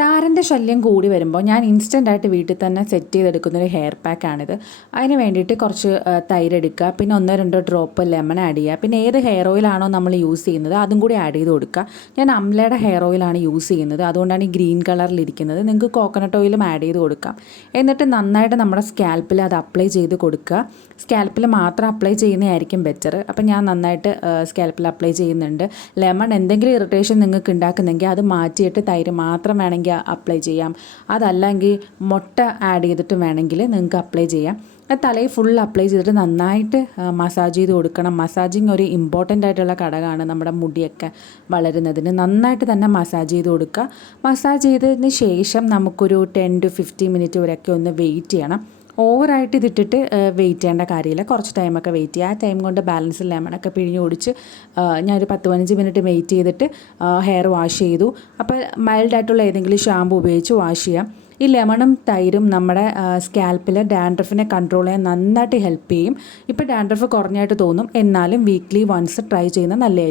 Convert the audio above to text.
താരൻ്റെ ശല്യം കൂടി വരുമ്പോൾ ഞാൻ ഇൻസ്റ്റൻ്റായിട്ട് വീട്ടിൽ തന്നെ സെറ്റ് ചെയ്തെടുക്കുന്നൊരു ഹെയർ പാക്കാണിത്. അതിന് വേണ്ടിയിട്ട് കുറച്ച് തൈര് എടുക്കുക, പിന്നെ 1-2 ഡ്രോപ്പ് ലെമൺ ആഡ് ചെയ്യുക, പിന്നെ ഏത് ഹെയർ ഓയിലാണോ നമ്മൾ യൂസ് ചെയ്യുന്നത് അതും കൂടി ആഡ് ചെയ്ത് കൊടുക്കുക. ഞാൻ അംലയുടെ ഹെയർ ഓയിലാണ് യൂസ് ചെയ്യുന്നത്, അതുകൊണ്ടാണ് ഈ ഗ്രീൻ കളറിലിരിക്കുന്നത്. നിങ്ങൾക്ക് കോക്കനട്ട് ഓയിലും ആഡ് ചെയ്ത് കൊടുക്കാം. എന്നിട്ട് നന്നായിട്ട് നമ്മുടെ സ്കാൽപ്പിൽ അത് അപ്ലൈ ചെയ്ത് കൊടുക്കുക. സ്കാൽപ്പിൽ മാത്രം അപ്ലൈ ചെയ്യുന്നതായിരിക്കും ബെറ്റർ. അപ്പം ഞാൻ നന്നായിട്ട് സ്കാൽപ്പിൽ അപ്ലൈ ചെയ്യുന്നുണ്ട്. ലെമൺ എന്തെങ്കിലും ഇറിറ്റേഷൻ നിങ്ങൾക്ക് ഉണ്ടാക്കുന്നെങ്കിൽ അത് മാറ്റിയിട്ട് തൈര് മാത്രം വേണമെങ്കിൽ അപ്ലൈ ചെയ്യാം. അതല്ലെങ്കിൽ മുട്ട ആഡ് ചെയ്തിട്ട് വേണമെങ്കിൽ നിങ്ങൾക്ക് അപ്ലൈ ചെയ്യാം. തലയിൽ ഫുൾ അപ്ലൈ ചെയ്തിട്ട് നന്നായിട്ട് മസാജ് ചെയ്ത് കൊടുക്കണം. മസാജിങ് ഒരു ഇമ്പോർട്ടൻ്റ് ആയിട്ടുള്ള ഘടകമാണ് നമ്മുടെ മുടിയൊക്കെ വളരുന്നതിന്. നന്നായിട്ട് തന്നെ മസാജ് ചെയ്ത് കൊടുക്കുക. മസാജ് ചെയ്തതിന് ശേഷം നമുക്കൊരു 10 to 15 മിനിറ്റ് വരെയൊക്കെ ഒന്ന് വെയിറ്റ് ചെയ്യണം. ഓവറായിട്ട് ഇതിട്ടിട്ട് വെയിറ്റ് ചെയ്യേണ്ട കാര്യമില്ല. കുറച്ച് ടൈമൊക്കെ വെയിറ്റ് ചെയ്യുക. ആ ടൈം കൊണ്ട് ബാലൻസ് ലെമണൊക്കെ പിഴിഞ്ഞ് ഒടിച്ച് ഞാനൊരു 10-15 മിനിറ്റ് വെയിറ്റ് ചെയ്തിട്ട് ഹെയർ വാഷ് ചെയ്തു. അപ്പോൾ മൈൽഡായിട്ടുള്ള ഏതെങ്കിലും ഷാമ്പു ഉപയോഗിച്ച് വാഷ് ചെയ്യാം. ഈ ലെമണും തൈരും നമ്മുടെ സ്കാൽപ്പിൽ ഡാൻഡ്രഫിനെ കൺട്രോൾ ചെയ്യാൻ നന്നായിട്ട് ഹെൽപ്പ് ചെയ്യും. ഇപ്പോൾ ഡാൻഡ്രഫ് കുറഞ്ഞായിട്ട് തോന്നും, എന്നാലും വീക്ക്ലി വൺസ് ട്രൈ ചെയ്യുന്നത് നല്ലതായിരിക്കും.